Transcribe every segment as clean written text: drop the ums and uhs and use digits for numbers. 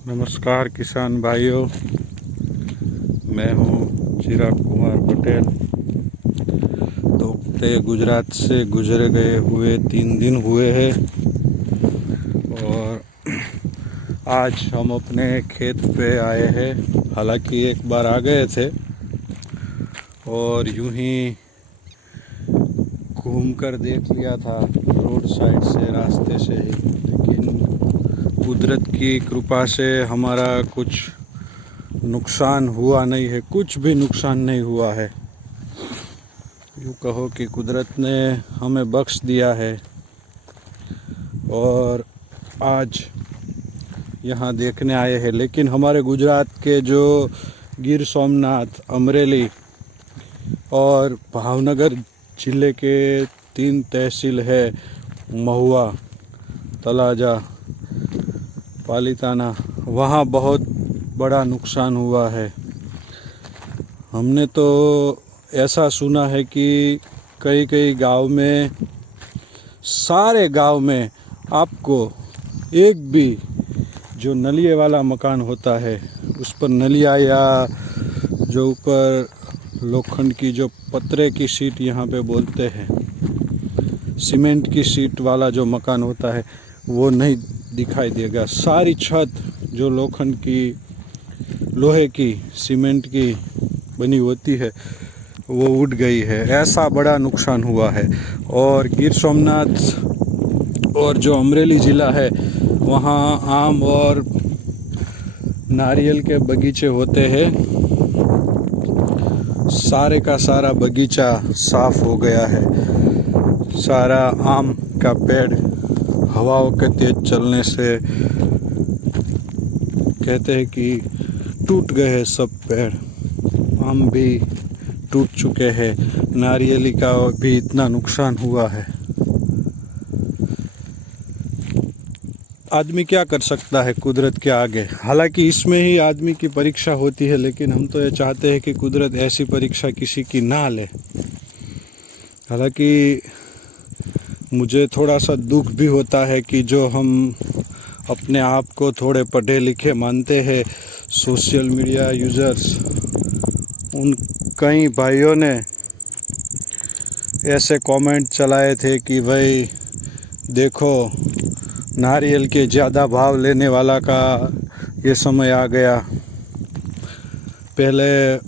नमस्कार किसान भाइयों, मैं हूं चिराग कुमार पटेल। तो गुजरात से गुजरे गए हुए 3 दिन हुए हैं और आज हम अपने खेत पे आए हैं। हालांकि एक बार आ गए थे और यूं ही घूम कर देख लिया था रोड साइड से, रास्ते से ही, लेकिन कुदरत की कृपा से हमारा कुछ नुकसान हुआ नहीं है, कुछ भी नुकसान नहीं हुआ है। यूँ कहो कि कुदरत ने हमें बख्श दिया है और आज यहाँ देखने आए हैं। लेकिन हमारे गुजरात के जो गिर सोमनाथ, अमरेली और भावनगर जिले के 3 तहसील है, महुआ, तलाजा, पालीताना, वहाँ बहुत बड़ा नुकसान हुआ है। हमने तो ऐसा सुना है कि कई गांव में, सारे गांव में आपको एक भी जो नलिये वाला मकान होता है उस पर नलिया या जो ऊपर लोखंड की जो पतरे की शीट यहाँ पे बोलते हैं, सीमेंट की शीट वाला जो मकान होता है वो नहीं दिखाई देगा। सारी छत जो लोखंड की, लोहे की, सीमेंट की बनी होती है वो उड़ गई है। ऐसा बड़ा नुकसान हुआ है। और गिर सोमनाथ और जो अमरेली ज़िला है वहाँ आम और नारियल के बगीचे होते हैं। सारे का सारा बगीचा साफ हो गया है। सारा आम का पेड़ हवाओं के तेज चलने से कहते हैं कि टूट गए हैं सब पेड़। आम भी टूट चुके हैं, नारियली का भी इतना नुकसान हुआ है। आदमी क्या कर सकता है कुदरत के आगे। हालांकि इसमें ही आदमी की परीक्षा होती है, लेकिन हम तो ये चाहते हैं कि कुदरत ऐसी परीक्षा किसी की ना ले। हालांकि मुझे थोड़ा सा दुख भी होता है कि जो हम अपने आप को थोड़े पढ़े लिखे मानते हैं, सोशल मीडिया यूज़र्स, उन कई भाइयों ने ऐसे कमेंट चलाए थे कि भाई देखो, नारियल के ज़्यादा भाव लेने वाला का ये समय आ गया। पहले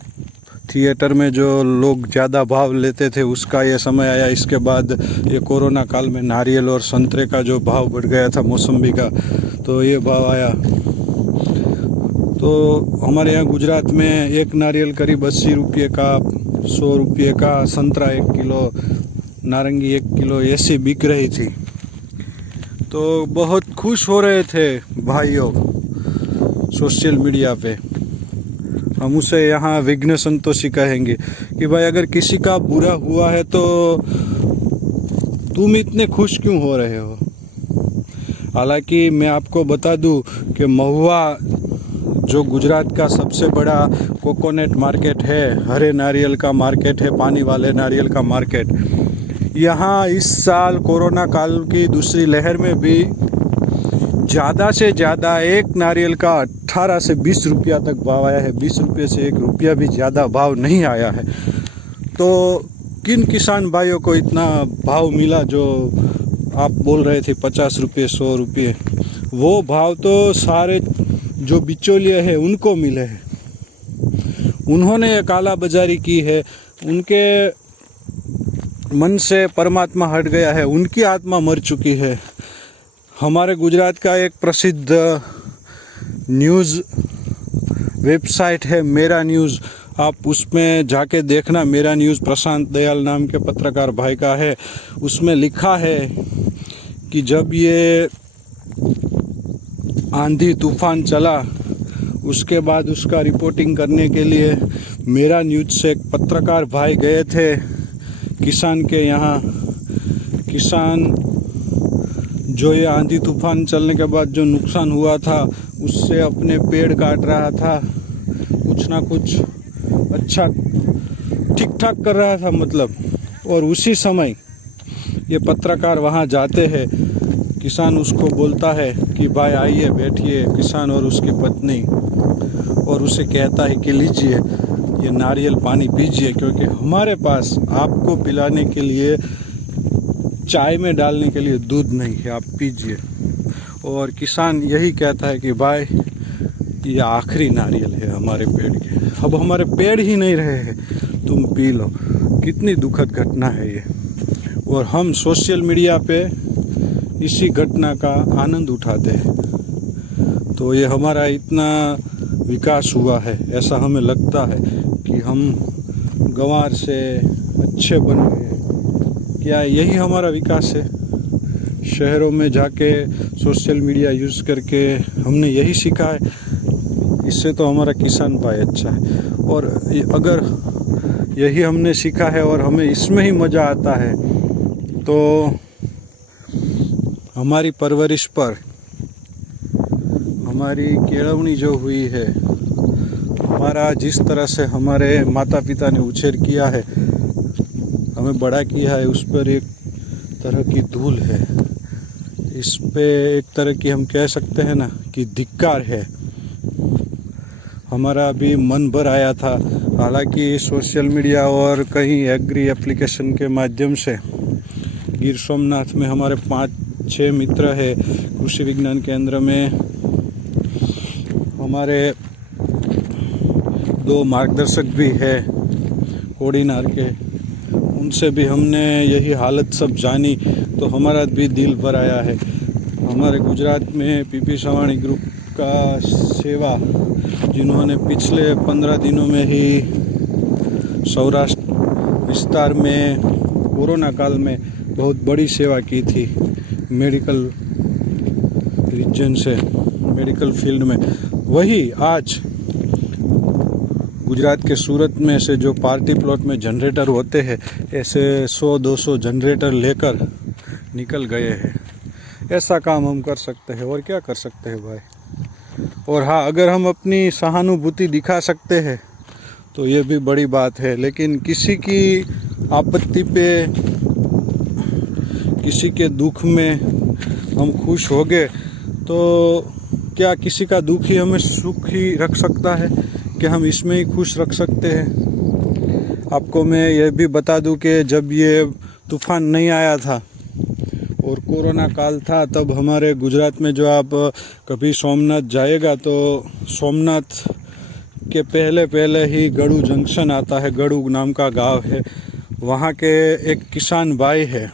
थिएटर में जो लोग ज़्यादा भाव लेते थे उसका ये समय आया। इसके बाद ये कोरोना काल में नारियल और संतरे का जो भाव बढ़ गया था, मौसम्बी का, तो ये भाव आया। तो हमारे यहाँ गुजरात में एक नारियल करीब 80 रुपये का, 100 रुपये का, संतरा 1 किलो, नारंगी 1 किलो ऐसी बिक रही थी। तो बहुत खुश हो रहे थे भाइयों सोशल मीडिया पे। हम उसे यहाँ विघ्न संतोषी कहेंगे कि भाई अगर किसी का बुरा हुआ है तो तुम इतने खुश क्यों हो रहे हो। हालांकि मैं आपको बता दूं कि महुआ जो गुजरात का सबसे बड़ा कोकोनट मार्केट है, हरे नारियल का मार्केट है, पानी वाले नारियल का मार्केट, यहाँ इस साल कोरोना काल की दूसरी लहर में भी ज़्यादा से ज़्यादा एक नारियल का 18 से 20 रुपया तक भाव आया है। 20 रुपये से 1 रुपया भी ज़्यादा भाव नहीं आया है। तो किन किसान भाइयों को इतना भाव मिला जो आप बोल रहे थे 50 रुपये, 100 रुपये, वो भाव तो सारे जो बिचौलिए हैं उनको मिले हैं। उन्होंने ये काला बाजारी की है, उनके मन से परमात्मा हट गया है, उनकी आत्मा मर चुकी है। हमारे गुजरात का एक प्रसिद्ध न्यूज़ वेबसाइट है मेरा न्यूज़, आप उसमें जाके देखना। मेरा न्यूज़ प्रशांत दयाल नाम के पत्रकार भाई का है। उसमें लिखा है कि जब ये आंधी तूफान चला उसके बाद उसका रिपोर्टिंग करने के लिए मेरा न्यूज़ से एक पत्रकार भाई गए थे किसान के यहाँ। किसान जो ये आंधी तूफान चलने के बाद जो नुकसान हुआ था उससे अपने पेड़ काट रहा था, कुछ ना कुछ अच्छा ठीक ठाक कर रहा था मतलब। और उसी समय ये पत्रकार वहाँ जाते हैं किसान उसको बोलता है कि भाई आइए बैठिए, किसान और उसकी पत्नी, और उसे कहता है कि लीजिए ये नारियल पानी पीजिए, क्योंकि हमारे पास आपको पिलाने के लिए, चाय में डालने के लिए दूध नहीं है, आप पीजिए। और किसान यही कहता है कि भाई ये आखिरी नारियल है हमारे पेड़ के, अब हमारे पेड़ ही नहीं रहे हैं, तुम पी लो। कितनी दुखद घटना है ये, और हम सोशल मीडिया पे इसी घटना का आनंद उठाते हैं। तो ये हमारा इतना विकास हुआ है, ऐसा हमें लगता है कि हम गंवार से अच्छे बन गए। क्या यही हमारा विकास है? शहरों में जाके सोशल मीडिया यूज़ करके हमने यही सीखा है? इससे तो हमारा किसान भाई अच्छा है। और अगर यही हमने सीखा है और हमें इसमें ही मज़ा आता है, तो हमारी परवरिश पर, हमारी केळवणी जो हुई है, हमारा जिस तरह से हमारे माता पिता ने उछेर किया है, हमें बड़ा किया है, उस पर एक तरह की धूल है। इस पे एक तरह की हम कह सकते हैं ना कि धिक्कार है। हमारा भी मन भर आया था, हालांकि सोशल मीडिया और कहीं एग्री एप्लीकेशन के माध्यम से गिर सोमनाथ में हमारे 5-6 मित्र है, कृषि विज्ञान केंद्र में हमारे 2 मार्गदर्शक भी है कोडिनार के, उनसे भी हमने यही हालत सब जानी, तो हमारा भी दिल भर आया है। हमारे गुजरात में पीपी सवाणी ग्रुप का सेवा, जिन्होंने पिछले 15 दिनों में ही सौराष्ट्र विस्तार में कोरोना काल में बहुत बड़ी सेवा की थी, मेडिकल रीजन से, मेडिकल फील्ड में, वही आज गुजरात के सूरत में से जो पार्टी प्लॉट में जनरेटर होते हैं, ऐसे 100-200 जनरेटर लेकर निकल गए हैं। ऐसा काम हम कर सकते हैं, और क्या कर सकते हैं भाई। और हाँ, अगर हम अपनी सहानुभूति दिखा सकते हैं तो ये भी बड़ी बात है, लेकिन किसी की आपत्ति पे, किसी के दुख में हम खुश हो गए तो क्या किसी का दुख ही हमें सुखी रख सकता है? कि हम इसमें ही खुश रख सकते हैं? आपको मैं ये भी बता दूं कि जब ये तूफान नहीं आया था और कोरोना काल था, तब हमारे गुजरात में जो आप कभी सोमनाथ जाएगा तो सोमनाथ के पहले ही गड़ू जंक्शन आता है, गड़ू नाम का गांव है, वहाँ के एक किसान भाई है,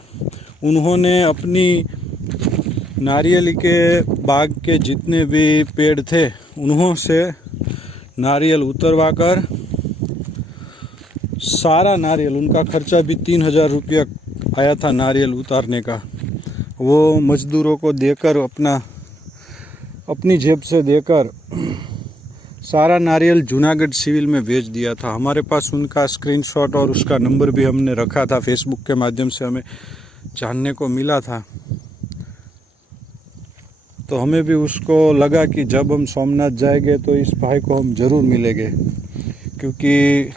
उन्होंने अपनी नारियल के बाग के जितने भी पेड़ थे, उन्हों से नारियल उतरवा कर, सारा नारियल, उनका खर्चा भी 3000 रुपया आया था नारियल उतारने का, वो मजदूरों को देकर, अपनी जेब से देकर सारा नारियल जूनागढ़ सिविल में भेज दिया था। हमारे पास उनका स्क्रीनशॉट और उसका नंबर भी हमने रखा था, फेसबुक के माध्यम से हमें जानने को मिला था। तो हमें भी उसको लगा कि जब हम सोमनाथ जाएंगे तो इस भाई को हम ज़रूर मिलेंगे, क्योंकि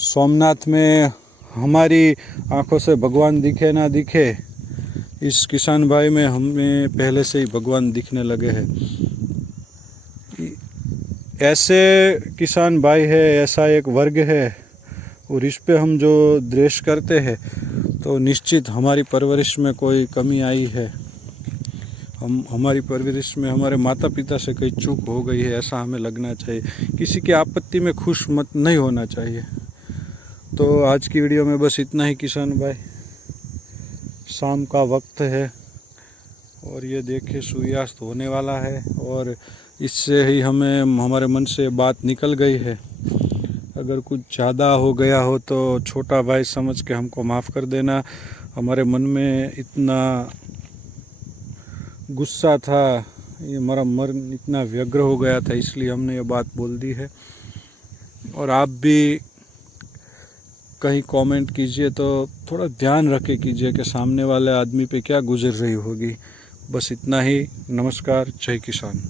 सोमनाथ में हमारी आंखों से भगवान दिखे ना दिखे, इस किसान भाई में हमें पहले से ही भगवान दिखने लगे हैं। ऐसे किसान भाई है, ऐसा एक वर्ग है, और इस पे हम जो द्वेष करते हैं तो निश्चित हमारी परवरिश में कोई कमी आई है, हमारी परवरिश में हमारे माता पिता से कोई चूक हो गई है, ऐसा हमें लगना चाहिए। किसी की आपत्ति में खुश मत नहीं होना चाहिए। तो आज की वीडियो में बस इतना ही किसान भाई। शाम का वक्त है और ये देखिए सूर्यास्त होने वाला है, और इससे ही हमें, हमारे मन से बात निकल गई है। अगर कुछ ज़्यादा हो गया हो तो छोटा भाई समझ के हमको माफ़ कर देना। हमारे मन में इतना गुस्सा था, ये हमारा मन इतना व्यग्र हो गया था, इसलिए हमने ये बात बोल दी है। और आप भी कहीं कमेंट कीजिए तो थोड़ा ध्यान रखे कीजिए कि सामने वाले आदमी पे क्या गुजर रही होगी। बस इतना ही। नमस्कार, जय किसान।